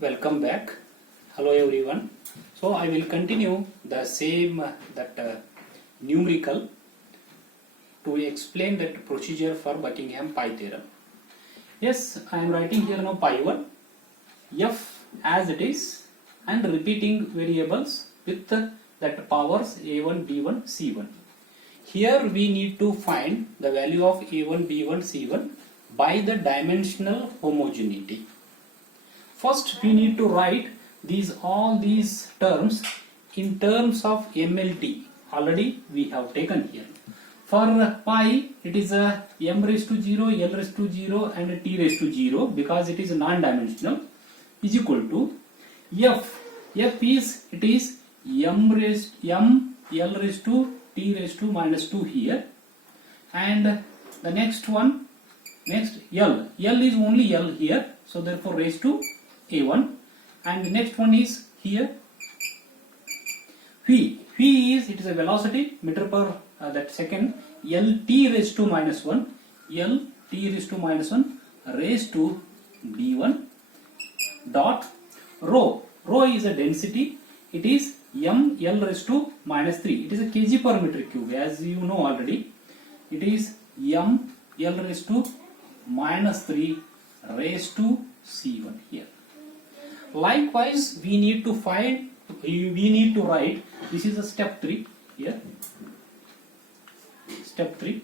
Welcome back. Hello everyone. So I will continue the same numerical to explain that procedure for Buckingham pi theorem. Yes, I am writing here now pi 1 f as it is and repeating variables with that powers a1 b1 c1. Here we need to find the value of a1 b1 c1 by the dimensional homogeneity. First we need to write all these terms in terms of MLT. Already we have taken here. For pi it is a m raised to 0, l raised to 0 and t raised to 0 because it is non-dimensional is equal to f. F is m l raised to t raised to minus 2 here, and the next l is only l here, so therefore raised to a1, and the next one is here v is it is a velocity meter per that second, lt raised to minus 1, lt raised to minus 1 raised to b1 dot rho is a density, it is m l raised to minus 3, it is a kg per meter cube as you know already, it is m l raised to minus 3 raised to c1 here. Likewise we need to write, this is a step 3 here, step 3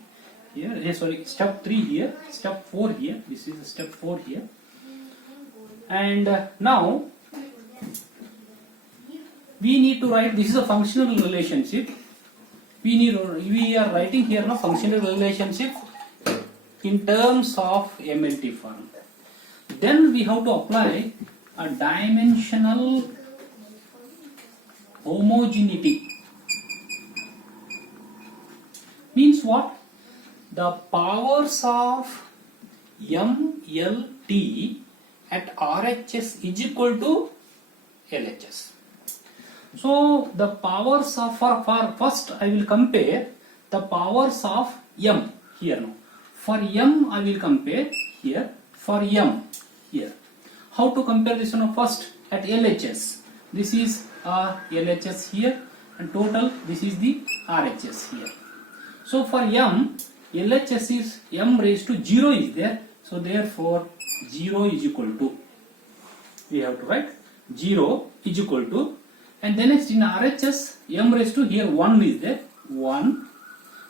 here, step 3 here, step 4 here, this is a step 4 here, and now we need to write, this is a functional relationship, we are writing here now functional relationship in terms of MLT form. Then we have to apply a dimensional homogeneity. Means what? The powers of m, l, t at RHS is equal to LHS. So the powers of, for first I will compare the powers of m here now. For m I will compare here, for m here. How to compare this one? First at LHS, this is LHS here, and total this is the RHS here. So for m, LHS is m raised to 0 is there, so therefore 0 is equal to, we have to write 0 is equal to, and then next in RHS m raised to, here 1 is there, 1,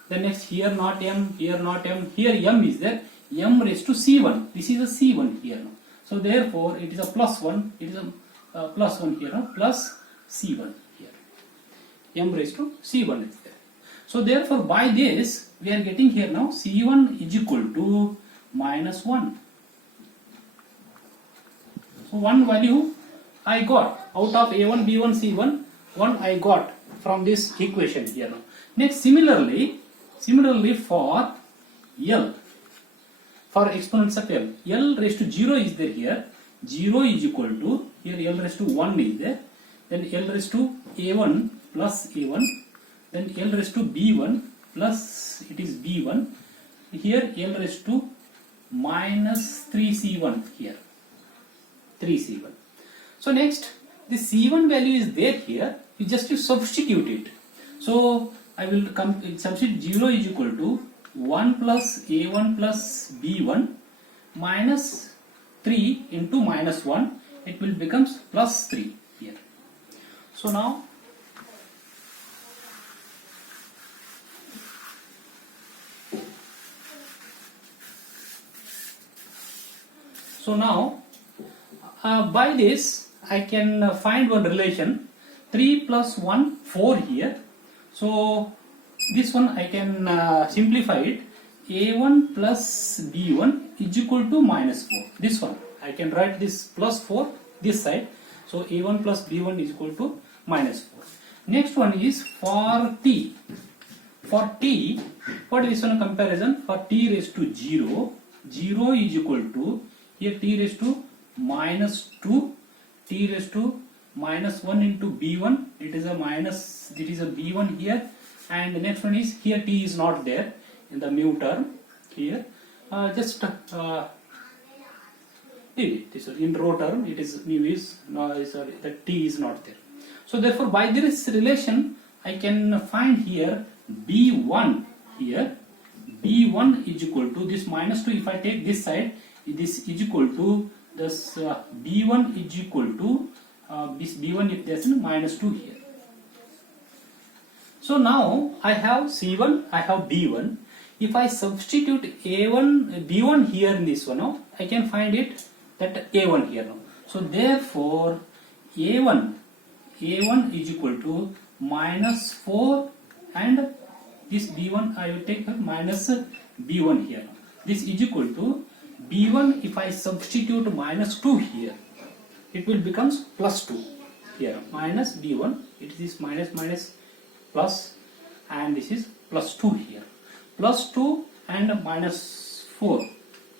then next here not m, here not m, here m is there, m raised to c1, this is a c1 here now. So therefore it is a plus 1, it is a plus 1 here, no? Plus c1 here, m raised to c1 is there. So therefore by this we are getting here now c1 is equal to minus 1. So one value I got out of a1, b1, c1, one I got from this equation here now. Next similarly for l, for exponents of l raised to 0 is there here, 0 is equal to, here l raised to 1 is there, then l raised to a1 plus a1, then l raised to b1 plus it is b1, here l raised to minus 3c1 here, 3c1. So next this c1 value is there here, you just substitute it. So I will substitute 0 is equal to 1 plus a1 plus b1 minus 3 into minus 1, it will becomes plus 3 here. So now by this I can find one relation, 3 plus 1 4 here. So this one I can simplify it, a1 plus b1 is equal to minus 4. This one I can write this plus 4 this side, so a1 plus b1 is equal to minus 4. Next one is for t. For t, what is this one comparison? For t raised to 0, 0 is equal to, here t raised to minus 2, t raised to minus 1 into b1, it is a minus, it is a b1 here, and the next one is, here t is not there in the mu term here, just dV. This is in rho term, it is mu is no, sorry, the t is not there. So therefore, by this relation, I can find here B1 here. B1 is equal to this minus 2. If I take this side, this is equal to this B1 is equal to this B1 if there is minus 2 here. So now I have C1, I have B1. If I substitute A1, B1 here in this one, no, I can find it that A1 here now. So therefore A1 is equal to minus 4 and this B1 I will take minus B1 here. This is equal to B1 if I substitute minus 2 here, it will becomes plus 2 here. Minus B1, it is minus plus and this is plus 2 here. Plus 2 and minus 4.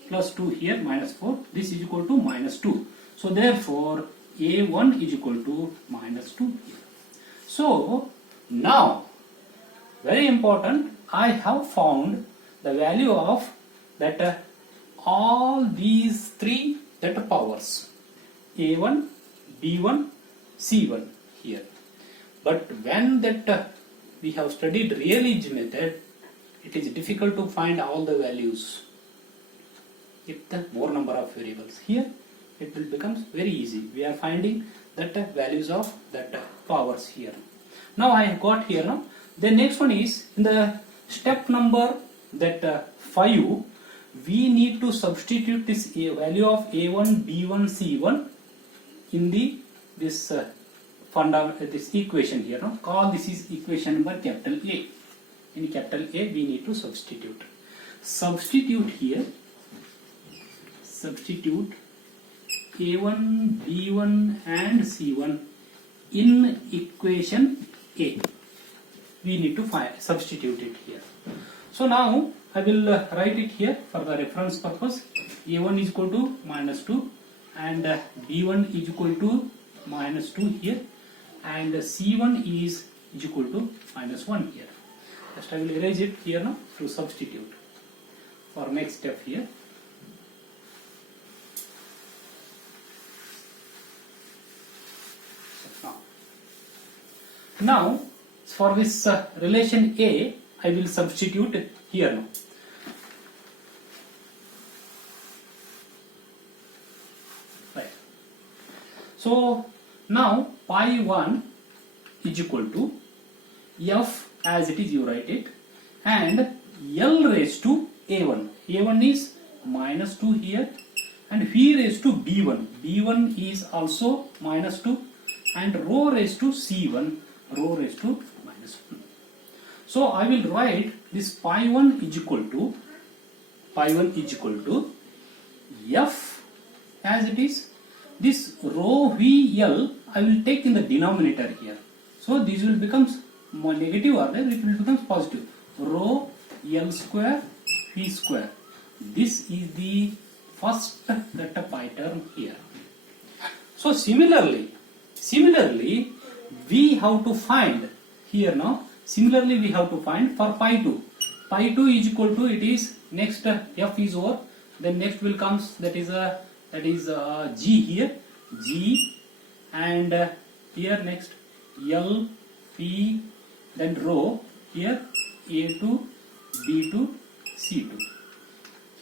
Plus 2 here minus 4. This is equal to minus 2. So therefore A1 is equal to minus 2 here. So now, very important, I have found the value of that all these three that powers A1, B1, C1 here. But when that we have studied real edge method, it is difficult to find all the values with the more number of variables. Here it will becomes very easy. We are finding that values of that powers here. Now I have got here now. The next one is in the step number that 5. We need to substitute this value of A1, B1, C1 in the this this equation here. No? Call this is equation number capital A. In capital A we need to substitute. Substitute here. Substitute A1, B1 and C1 in equation A. We need to substitute it here. So now I will write it here for the reference purpose. A1 is equal to minus 2 and B1 is equal to minus 2 here and C1 is equal to minus 1 here. Just I will erase it here now to substitute for next step here. Now for this relation A, I will substitute here now. Right. So now pi 1 is equal to F as it is, you write it, and L raised to A1. A1 is minus 2 here and V raised to B1. B1 is also minus 2 and rho raised to C1. Rho raised to minus 1. So I will write this pi 1 is equal to F as it is. This rho VL I will take in the denominator here. So this will becomes more negative or it will becomes positive. Rho L square V square. This is the first that pi term here. So similarly we have to find here now. Similarly we have to find for pi 2. Pi 2 is equal to, it is next F is over. Then next will comes that is G here, G, and here next L, P, then rho here A2, B2, C2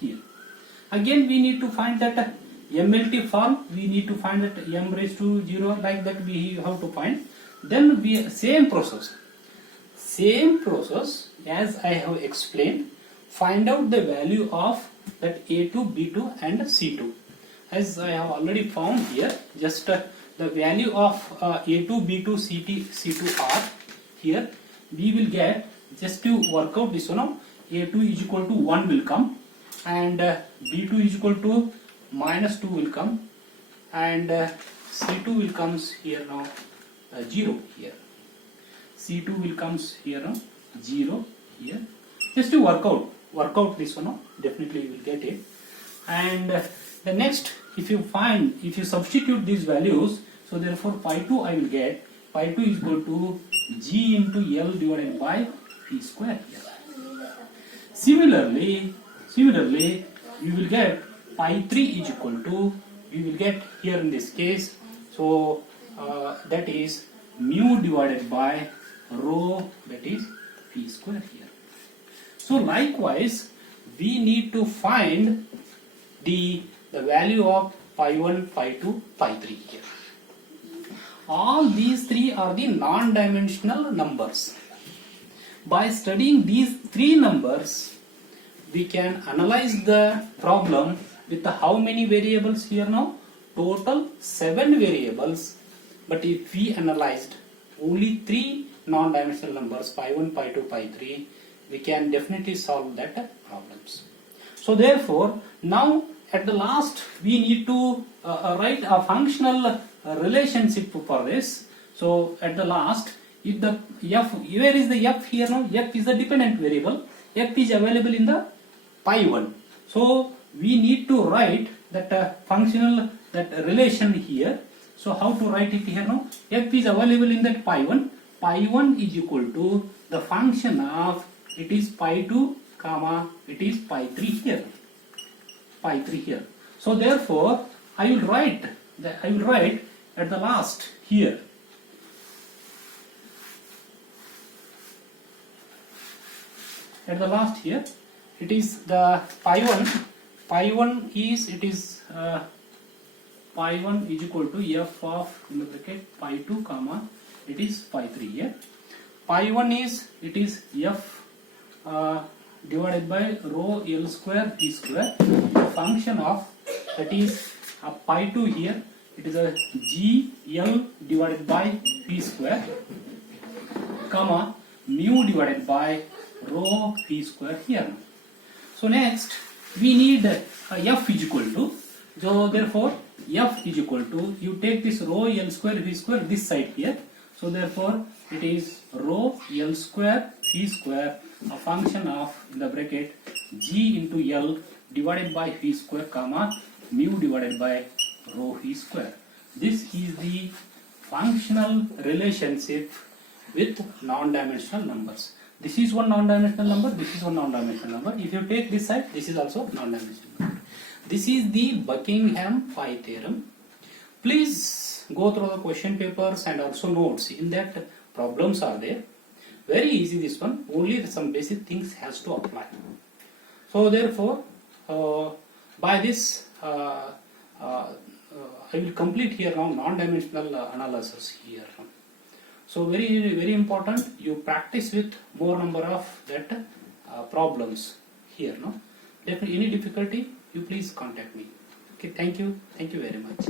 here. Again we need to find that MLT form. We need to find that M raised to 0, like that we have to find. Then we same process as I have explained. Find out the value of that A2, B2 and C2. As I have already found here, just the value of A2, B2, C2 are here. We will get, just to work out this one out, A2 is equal to 1 will come and B2 is equal to minus 2 will come and C2 will comes here now 0 here. C2 will comes here now 0 here. Just to work out this one out, definitely you will get it. And the next, if you substitute these values, so therefore pi 2 I will get pi 2 is equal to G into L divided by P square here. Similarly you will get pi 3 is equal to we will get here in this case. So that is mu divided by rho, that is p square here. So likewise, we need to find the value of pi 1, pi 2, pi 3 here. All these three are the non-dimensional numbers. By studying these three numbers, we can analyze the problem with how many variables here now? Total 7 variables. But if we analyzed only 3 non-dimensional numbers, pi 1, pi 2, pi 3, we can definitely solve that problems. So therefore, now at the last we need to write a functional relationship for this. So at the last, if the f, where is the f here now? F is a dependent variable. F is available in the pi 1. So we need to write that functional, that relation here. So how to write it here now? F is available in that pi 1. Pi 1 is equal to the function of, it is pi 2 comma, it is pi 3 here. Pi 3 here. So therefore, I will write at the last here. At the last here, it is the pi 1. Pi 1 is, it is pi 1 is equal to f of, in the bracket, pi 2 comma, it is pi 3 here. Pi 1 is, it is f divided by rho L square P square, the function of, that is pi 2 here, it is a G L divided by P square, comma, mu divided by rho P square here. So next, we need f is equal to, so therefore f is equal to, you take this rho L square P square this side here, so therefore it is rho L square P square, a function of, in the bracket, G into L divided by P square comma mu divided by rho P square. This is the functional relationship with non-dimensional numbers. This is one non-dimensional number, this is one non-dimensional number. If you take this side, this is also non-dimensional number. This is the Buckingham Pi theorem. Please go through the question papers and also notes. In that, problems are there. Very easy this one, only some basic things has to apply. So therefore, by this I will complete here now non-dimensional analysis here. So very important, you practice with more number of that problems here. No, definitely any difficulty, you please contact me. Okay, thank you very much.